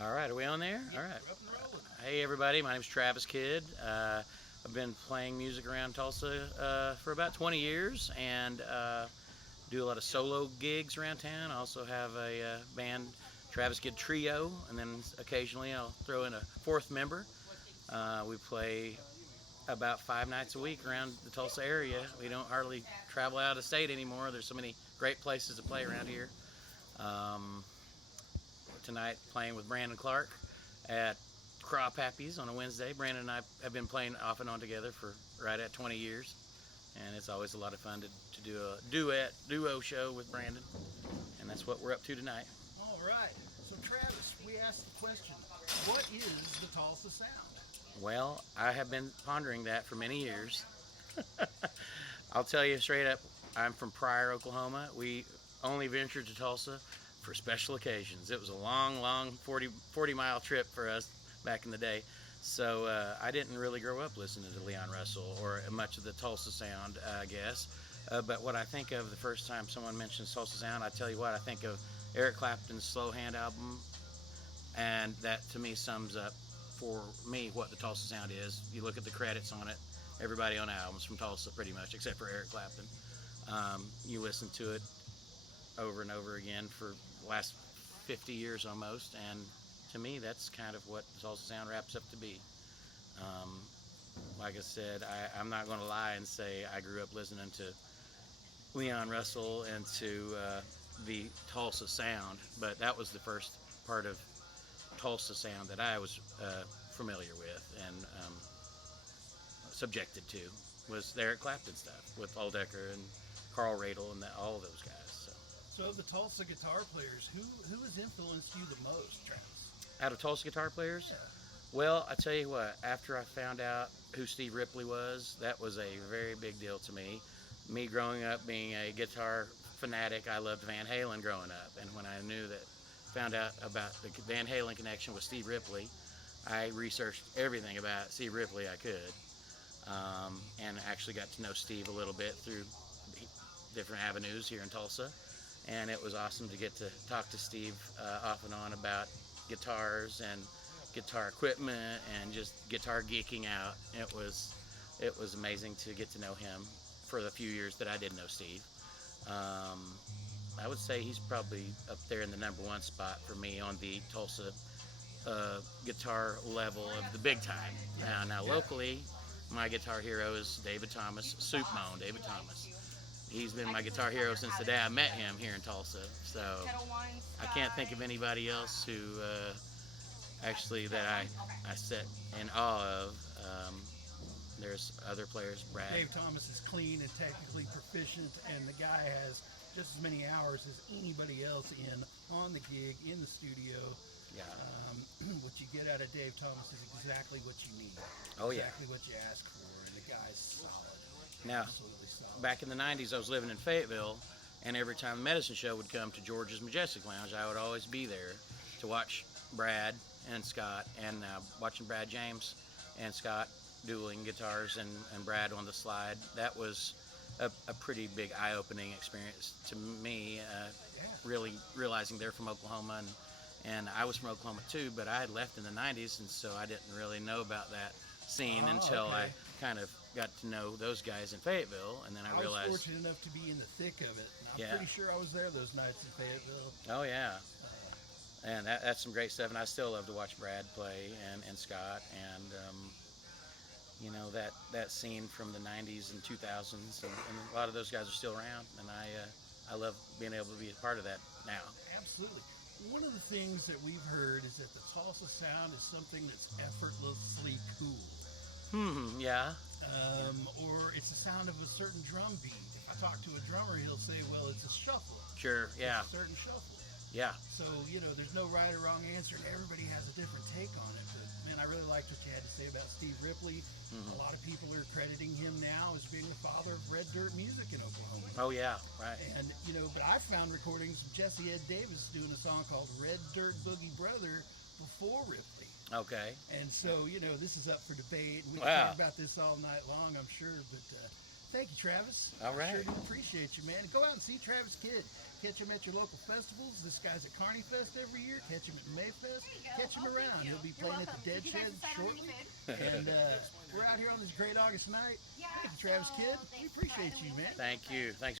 All right, are we on there? Yeah, All right. we're up and rolling. Hey, everybody. My name's Travis Kidd. I've been playing music around Tulsa for about 20 years and do a lot of solo gigs around town. I also have a band, Travis Kidd Trio, and then occasionally I'll throw in a fourth member. We play about 5 nights a week around the Tulsa area. We don't hardly travel out of state anymore. There's so many great places to play around here. Um, Tonight playing with Brandon Clark at Crop Happies on a Wednesday. Brandon and I have been playing off and on together for right at 20 years, and it's always a lot of fun to do a duo show with Brandon, and that's what we're up to tonight. All right. So, Travis, we asked the question, what is the Tulsa Sound? Well, I have been pondering that for many years. I'll tell you straight up, I'm from Pryor, Oklahoma. We only ventured to Tulsa for special occasions. It was a long 40-mile trip for us back in the day. So I didn't really grow up listening to Leon Russell or much of the Tulsa Sound, I guess. But what I think of the first time someone mentions Tulsa Sound, I tell you what, I think of Eric Clapton's Slow Hand album, and that to me sums up for me what the Tulsa Sound is. You look at the credits on it, everybody on the album's from Tulsa pretty much, except for Eric Clapton. You listen to it over and over again for the last 50 years almost, and to me that's kind of what the Tulsa Sound wraps up to be. Um, like I said, I'm not going to lie and say I grew up listening to Leon Russell and to the Tulsa Sound, but that was the first part of Tulsa Sound that I was familiar with and subjected to was the Eric Clapton stuff with Paul Decker and Carl Radle and all of those guys. So, of the Tulsa guitar players, who has influenced you the most, Travis? Out of Tulsa guitar players, Yeah. well, I tell you what, after I found out who Steve Ripley was, that was a very big deal to me. Me growing up being a guitar fanatic, I loved Van Halen growing up, and when I found out about the Van Halen connection with Steve Ripley, I researched everything about Steve Ripley I could, and actually got to know Steve a little bit through different avenues here in Tulsa. And it was awesome to get to talk to Steve off and on about guitars and guitar equipment and just guitar geeking out. It was amazing to get to know him for the few years that I did know Steve. I would say he's probably up there in the number one spot for me on the Tulsa guitar level of the big time. Now locally, my guitar hero is David Thomas, Soup Moan, David Thomas. He's been my guitar hero since the day I met him here in Tulsa. So I can't think of anybody else who actually that I sit in awe of. There's other players, Brad. Dave Thomas is clean and technically proficient, and the guy has just as many hours as anybody else on the gig, in the studio. Yeah. What you get out of Dave Thomas is exactly what you need. Oh, yeah. Exactly what you ask for, and the guy's solid. Now, Absolutely solid. back in the 90s, I was living in Fayetteville, and every time the Medicine Show would come to George's Majestic Lounge, I would always be there to watch Brad and Scott, and watching Brad James and Scott dueling guitars and Brad on the slide. That was a pretty big eye-opening experience to me, really realizing they're from Oklahoma, and I was from Oklahoma too, but I had left in the 90s, and so I didn't really know about that scene until okay. I kind of got to know those guys in Fayetteville, and then I realized. I was fortunate enough to be in the thick of it. And I'm pretty sure I was there those nights in Fayetteville. Oh, yeah. And that's some great stuff, and I still love to watch Brad play and Scott, and you know, that scene from the 90s and 2000s, and a lot of those guys are still around, and I love being able to be a part of that now. Absolutely. One of the things that we've heard is that the Tulsa Sound is something that's effortlessly cool. Yeah. Or it's the sound of a certain drum beat. If I talk to a drummer, he'll say, well, it's a shuffle. Sure, yeah. It's a certain shuffle. Yeah. So, you know, there's no right or wrong answer, and everybody has a different take on it. But, man, I really liked what you had to say about Steve Ripley. A lot of people are crediting him now as being the father of red dirt music in Oklahoma. Oh, yeah, right. And, you know, but I found recordings of Jesse Ed Davis doing a song called Red Dirt Boogie Brother before Ripley. Okay. And so, you know, this is up for debate. We can talk about this all night long, I'm sure. But Thank you, Travis. All right. Sure do appreciate you, man. Go out and see Travis Kidd. Catch him at your local festivals. This guy's at Carney Fest every year. Catch him at Mayfest. Catch him around. He'll be playing at the Dead Shed shortly. And we're out here on this great August night. Thank you, Travis Kidd. We appreciate you, man. Thank you. Thanks.